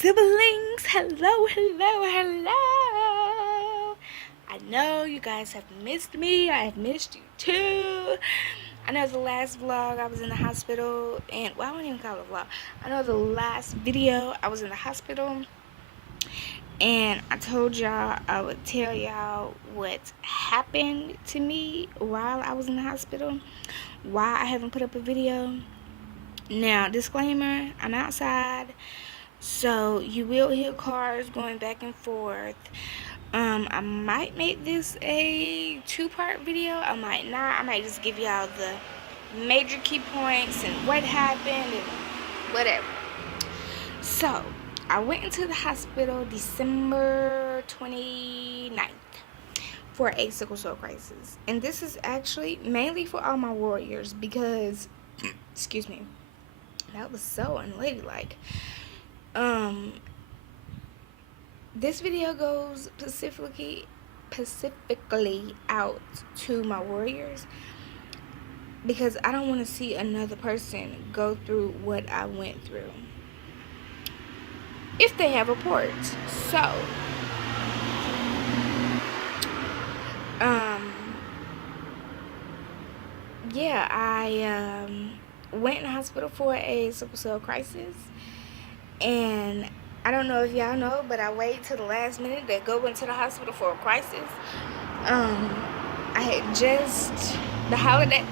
siblings, hello. I know you guys have missed me. I have missed you too. I know the last vlog I was in the hospital, and well, I won't even call it a vlog. I know the last video I was in the hospital, and I told y'all I would tell y'all what happened to me while I was in the hospital, why I haven't put up a video. Now, disclaimer, I'm outside, so you will hear cars going back and forth. I might make this a two-part video. I might not. I might just give y'all the major key points and what happened and whatever. So, I went into the hospital December 29th for a sickle cell crisis. And this is actually mainly for all my warriors because, excuse me, that was so unladylike. This video goes specifically out to my warriors because I don't want to see another person go through what I went through if they have a port. So, yeah, I went in the hospital for a sickle cell crisis, and I don't know if y'all know, but I waited till the last minute to go into the hospital for a crisis. I had just, the holidays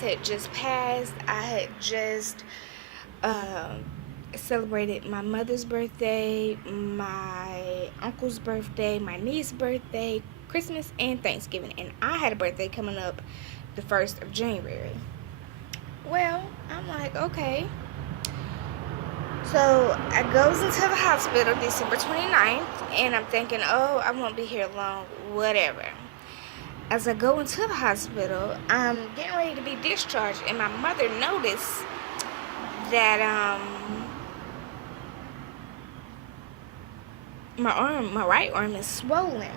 had just passed. I had just celebrated my mother's birthday, my uncle's birthday, my niece's birthday, Christmas, and Thanksgiving. And I had a birthday coming up the 1st of January. Well, I'm like, okay. So I goes into the hospital December 29th, and I'm thinking, oh, I won't be here long, whatever. As I go into the hospital, I'm getting ready to be discharged, and my mother noticed that my right arm is swollen.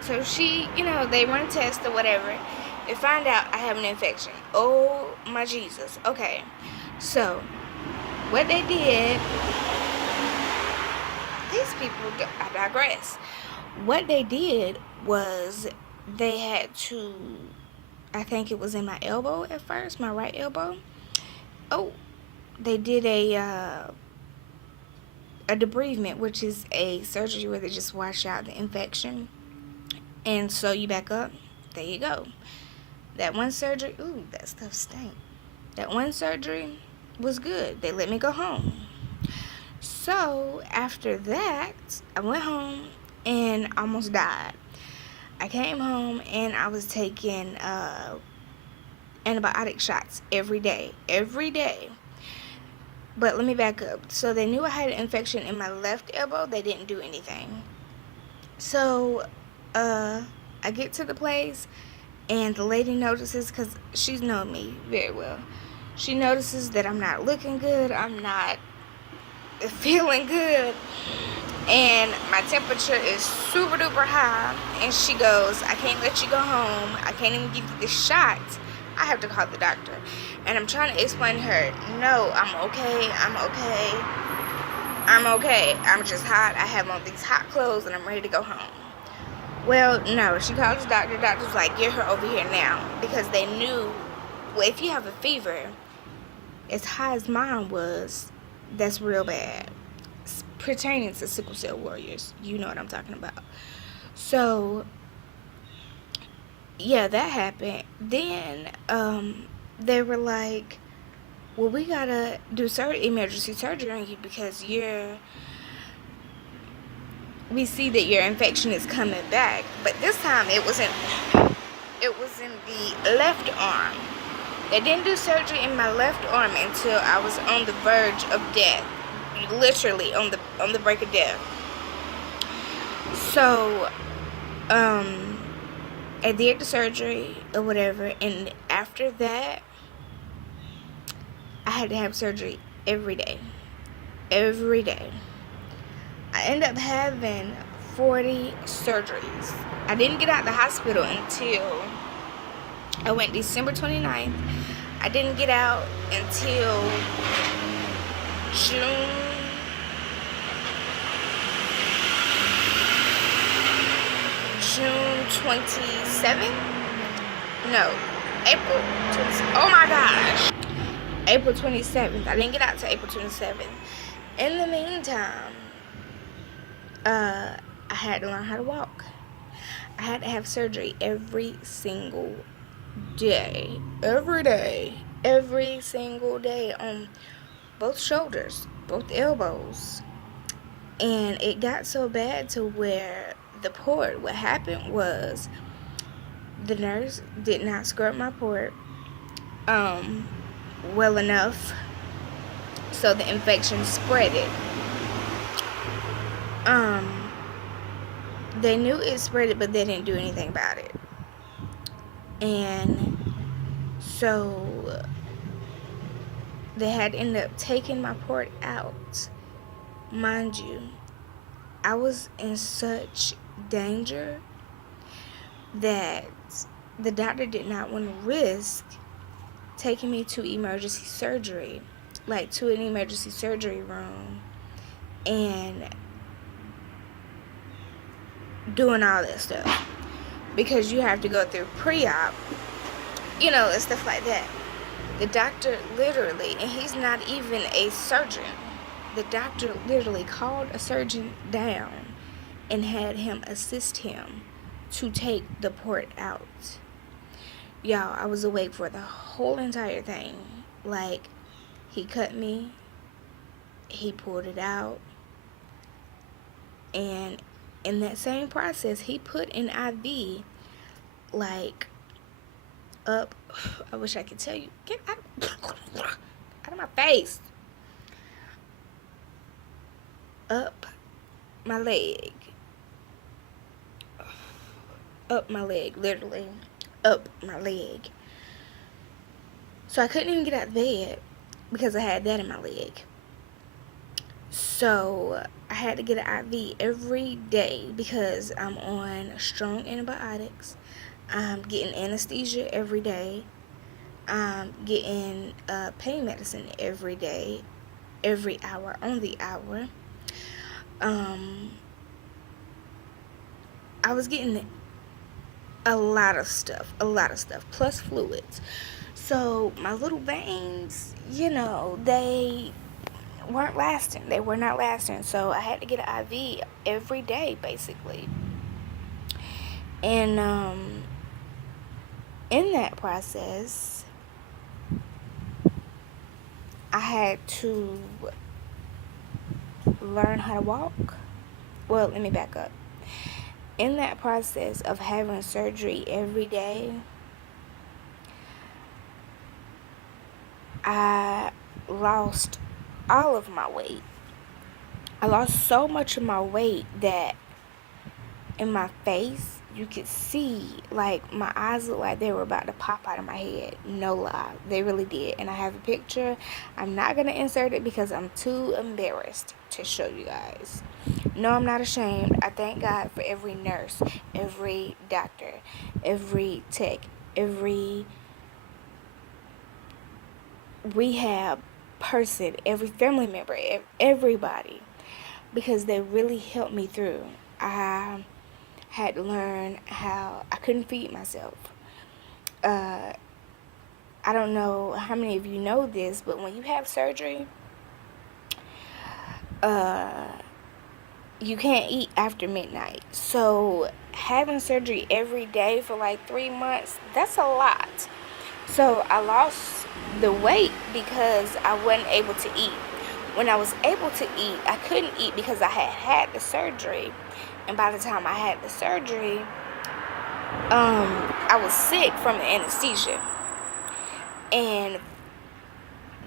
So she, they run tests or whatever. They find out I have an infection. Oh my Jesus. Okay. So what they did, these people, I digress. What they did was they had to, I think it was in my elbow at first, my right elbow. Oh, they did a debridement, which is a surgery where they just wash out the infection and sew you back up. There you go. That one surgery, ooh, that stuff stank. That one surgery was good. They let me go home. So after that, I went home and almost died. I came home and I was taking antibiotic shots every day. But let me back up. So they knew I had an infection in my left elbow. They didn't do anything. So I get to the place, and the lady notices, because she's known me very well. She notices that I'm not looking good. I'm not feeling good. And my temperature is super duper high. And she goes, I can't let you go home. I can't even give you the shot. I have to call the doctor. And I'm trying to explain to her, no, I'm okay. I'm just hot. I have on these hot clothes and I'm ready to go home. Well, no, she called the doctor. The doctor's like, get her over here now. Because they knew, well, if you have a fever as high as mine was, that's real bad. Pertaining to sickle cell warriors, you know what I'm talking about. So, yeah, that happened. Then, they were like, well, we gotta do emergency surgery on you because we see that your infection is coming back. But this time it was in the left arm. They didn't do surgery in my left arm until I was on the verge of death. Literally on the brink of death. So I did the surgery or whatever, and after that I had to have surgery every day. I ended up having 40 surgeries. I didn't get out of the hospital until I went December 29th. I didn't get out until June 27th? No, April 27th. Oh my gosh. April 27th. I didn't get out to April 27th. In the meantime, I had to learn how to walk. I had to have surgery every single day. Every single day on both shoulders, both elbows. And it got so bad to where what happened was the nurse did not scrub my port well enough, so the infection spread it. They knew it spread it, but they didn't do anything about it. And so they had ended up taking my port out. Mind you, I was in such danger that the doctor did not want to risk taking me to emergency surgery, like to an emergency surgery room, and doing all that stuff, because you have to go through pre-op, and stuff like that. The doctor literally, and he's not even a surgeon, the doctor literally called a surgeon down and had him assist him to take the port out. Y'all, I was awake for the whole entire thing. Like, he cut me, he pulled it out, and in that same process, he put an IV, like, up, I wish I could tell you, get out of my face, up my leg, literally, up my leg. So I couldn't even get out of bed because I had that in my leg. So I had to get an IV every day because I'm on strong antibiotics. I'm getting anesthesia every day. I'm getting pain medicine every day, every hour, on the hour. I was getting a lot of stuff, plus fluids. So my little veins, they weren't lasting. They were not lasting. So I had to get an IV every day, basically. And in that process, I had to learn how to walk. Well, let me back up. In that process of having surgery every day, I lost all of my weight. I lost so much of my weight that in my face, you could see, like, my eyes looked like they were about to pop out of my head. No lie. They really did. And I have a picture. I'm not going to insert it because I'm too embarrassed to show you guys. No, I'm not ashamed. I thank God for every nurse, every doctor, every tech, every rehab person, every family member, everybody, because they really helped me through. I had to learn how I couldn't feed myself. I don't know how many of you know this, but when you have surgery, you can't eat after midnight. So having surgery every day for like 3 months, that's a lot. So I lost the weight because I wasn't able to eat. When I was able to eat, I couldn't eat because I had the surgery. And by the time I had the surgery, I was sick from the anesthesia. And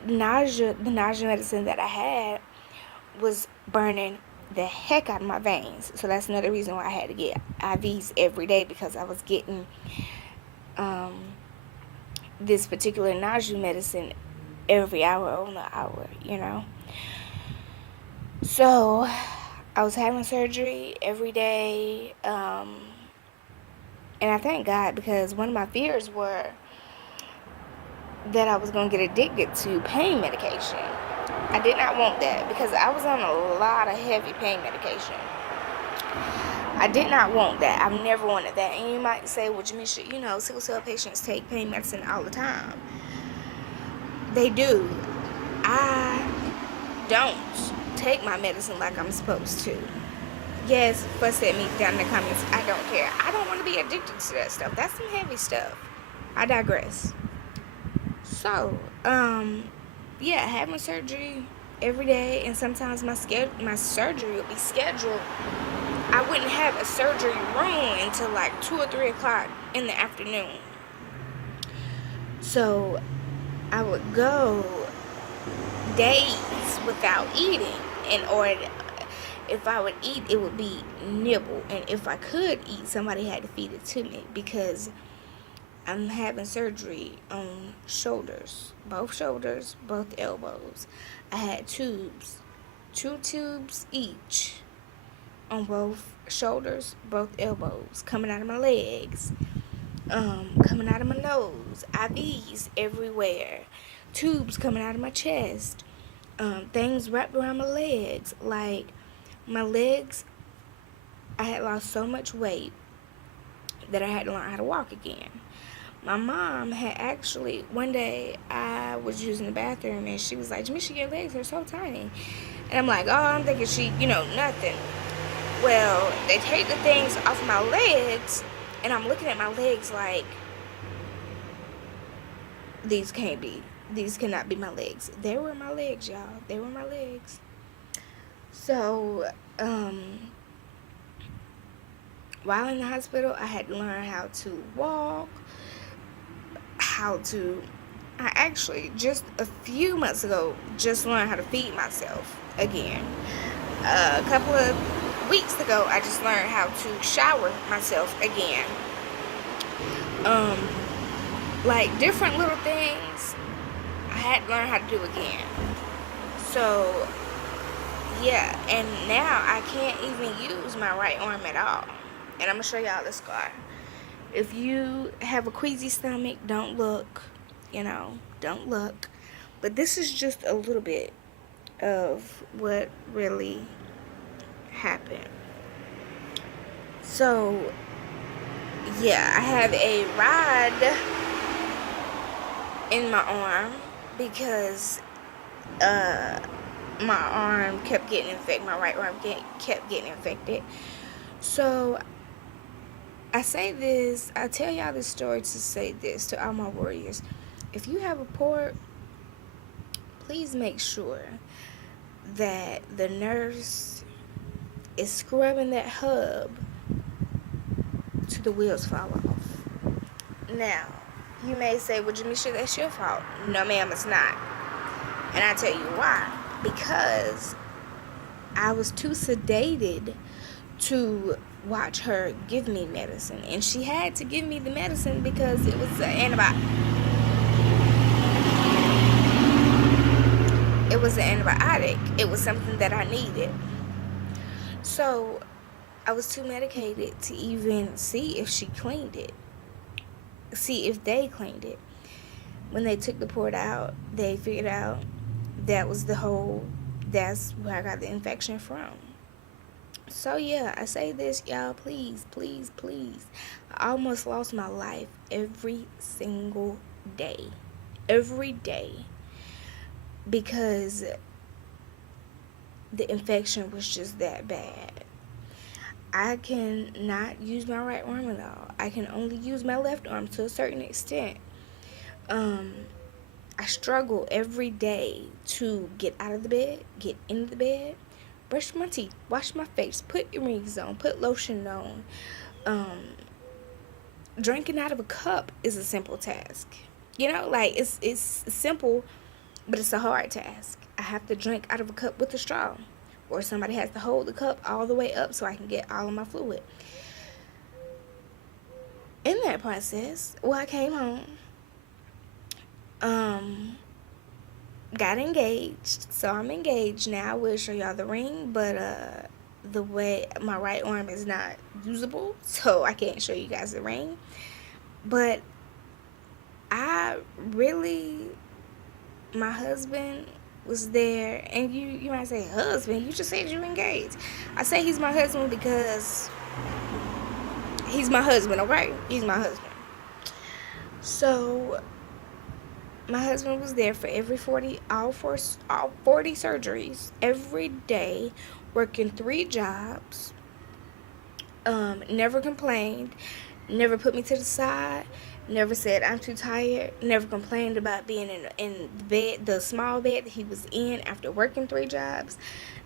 the nausea medicine that I had was burning the heck out of my veins. So that's another reason why I had to get IVs every day, because I was getting this particular nausea medicine every hour on the hour, So I was having surgery every day, and I thank God, because one of my fears were that I was going to get addicted to pain medication. I did not want that because I was on a lot of heavy pain medication. I did not want that. I've never wanted that. And you might say, well, Jamisha, you know, sickle cell patients take pain medicine all the time. They do. I don't take my medicine like I'm supposed to. Yes, fuss at me down in the comments. I don't care. I don't want to be addicted to that stuff. That's some heavy stuff. I digress. So, yeah, having surgery every day, and sometimes my surgery will be scheduled. I wouldn't have a surgery room until like 2 or 3 o'clock in the afternoon. So I would go days without eating, in order, if I would eat, it would be nibble, and if I could eat, somebody had to feed it to me, because I'm having surgery on shoulders, both elbows. I had tubes, 2 tubes each on both shoulders, both elbows, coming out of my legs, coming out of my nose, IVs everywhere, tubes coming out of my chest, things wrapped around my legs. Like, my legs, I had lost so much weight that I had to learn how to walk again. My mom had actually, one day I was using the bathroom and she was like, Jamisha, your legs are so tiny. And I'm like, oh, I'm thinking she, nothing. Well, they take the things off my legs, and I'm looking at my legs like, these cannot be my legs. They were my legs, y'all. They were my legs. So, while in the hospital, I had to learn how to walk, I actually, just a few months ago, just learned how to feed myself again. A couple of weeks ago, I just learned how to shower myself again. Like, different little things I had to learn how to do again. So, yeah, and now I can't even use my right arm at all. And I'm going to show y'all the scar. If you have a queasy stomach, don't look, don't look. But this is just a little bit of what really happened. So, yeah, I have a rod in my arm because my arm kept getting infected. My right arm kept getting infected. So I tell y'all this story to say this to all my warriors. If you have a port, please make sure that the nurse is scrubbing that hub till the wheels fall off. Now, you may say, well, Jamisha, that's your fault. No, ma'am, it's not. And I tell you why. Because I was too sedated to watch her give me medicine. And she had to give me the medicine because it was an antibiotic. It was an antibiotic. It was something that I needed. So I was too medicated to even see if she cleaned it. See if they cleaned it. When they took the port out, they figured out that's where I got the infection from. So yeah, I say this, y'all, please, please, please. I almost lost my life every single day. Every day. Because the infection was just that bad. I cannot use my right arm at all. I can only use my left arm to a certain extent. I struggle every day to get out of the bed, get into the bed, brush my teeth, wash my face, put earrings on, put lotion on. Drinking out of a cup is a simple task. It's simple, but it's a hard task. I have to drink out of a cup with a straw, or somebody has to hold the cup all the way up so I can get all of my fluid. In that process, I came home, got engaged. So I'm engaged now. I will show y'all the ring, but the way my right arm is not usable, so I can't show you guys the ring. But my husband was there. And you might say, husband? You just said you engaged. I say he's my husband because he's my husband, okay? He's my husband. So my husband was there for all 40 surgeries every day, working 3 jobs. Never complained, never put me to the side, never said I'm too tired, never complained about being in the bed, the small bed that he was in after working 3 jobs,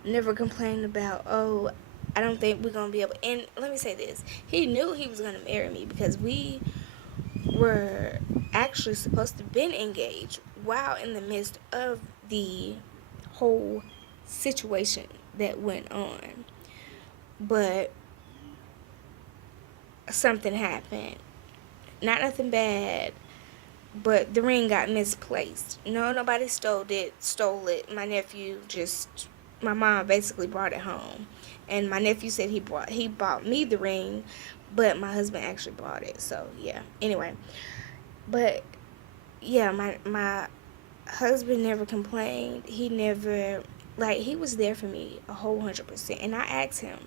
never complained about, oh, I don't think we're going to be able, and let me say this, he knew he was going to marry me because we were actually supposed to have been engaged while in the midst of the whole situation that went on. But something happened. Not nothing bad, but the ring got misplaced. No, nobody stole it. My mom basically brought it home. And my nephew said he bought me the ring, but my husband actually bought it. So, yeah. Anyway, but yeah, my husband never complained. He never, he was there for me 100%. And I asked him,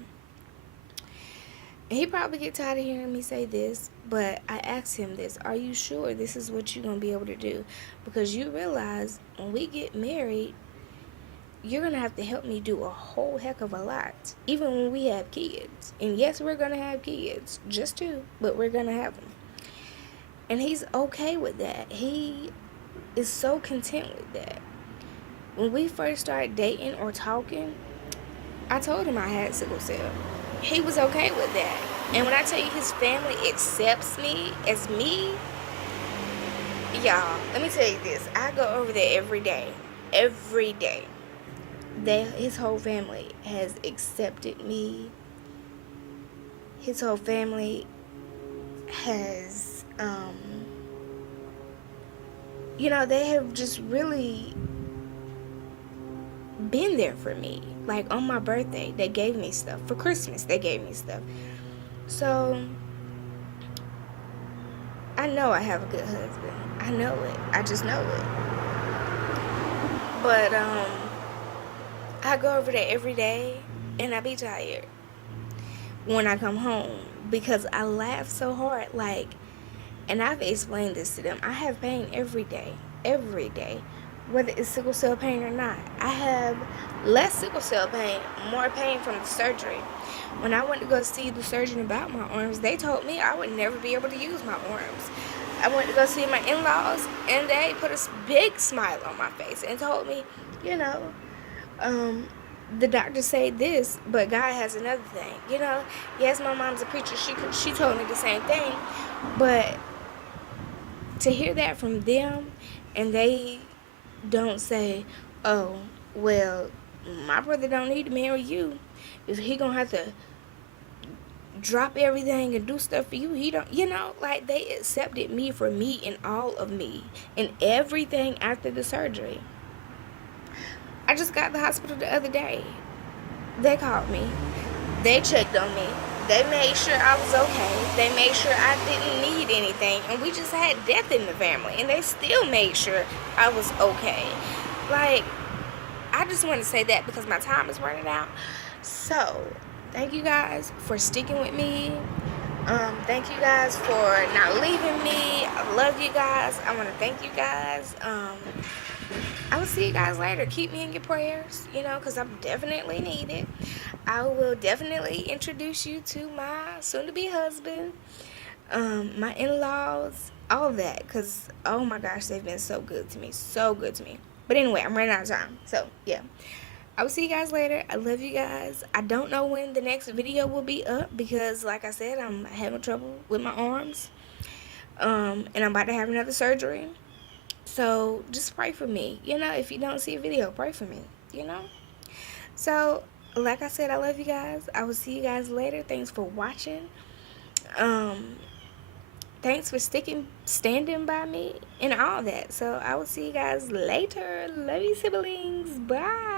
and he probably get tired of hearing me say this, but I asked him this: are you sure this is what you're going to be able to do? Because you realize when we get married, you're going to have to help me do a whole heck of a lot, even when we have kids. And yes, we're going to have kids, just 2, but we're going to have them. And he's okay with that. He is so content with that. When we first started dating or talking, I told him I had sickle cell. He was okay with that. And when I tell you his family accepts me as me, y'all, let me tell you this. I go over there every day. Every day. His whole family has accepted me. His whole family has, they have just really been there for me. Like, on my birthday, they gave me stuff. For Christmas, they gave me stuff. So, I know I have a good husband. I know it. I just know it. But, I go over there every day, and I be tired when I come home. Because I laugh so hard, and I've explained this to them. I have pain every day. Every day. Whether it's sickle cell pain or not. I have less sickle cell pain, more pain from the surgery. When I went to go see the surgeon about my arms, they told me I would never be able to use my arms. I went to go see my in-laws, and they put a big smile on my face and told me, the doctor said this, but God has another thing. Yes, my mom's a preacher. She told me the same thing, but to hear that from them, and they don't say, oh, well, my brother don't need to marry you. If he gonna have to drop everything and do stuff for you, he don't, they accepted me for me and all of me and everything after the surgery. I just got to the hospital the other day. They called me. They checked on me. They made sure I was okay. They made sure I didn't need anything. And we just had death in the family. And they still made sure I was okay. I just want to say that because my time is running out. So, thank you guys for sticking with me. Thank you guys for not leaving me. I love you guys. I want to thank you guys. I will see you guys later. Keep me in your prayers, because I'm definitely needed. I will definitely introduce you to my soon-to-be husband, my in-laws, all that, because, oh my gosh, they've been so good to me. So good to me. But anyway, I'm running out of time. So, yeah. I will see you guys later. I love you guys. I don't know when the next video will be up because, like I said, I'm having trouble with my arms. And I'm about to have another surgery. So, just pray for me. If you don't see a video, pray for me. So, like I said, I love you guys. I will see you guys later. Thanks for watching. Thanks for standing by me and all that. So, I will see you guys later. Love you, siblings. Bye.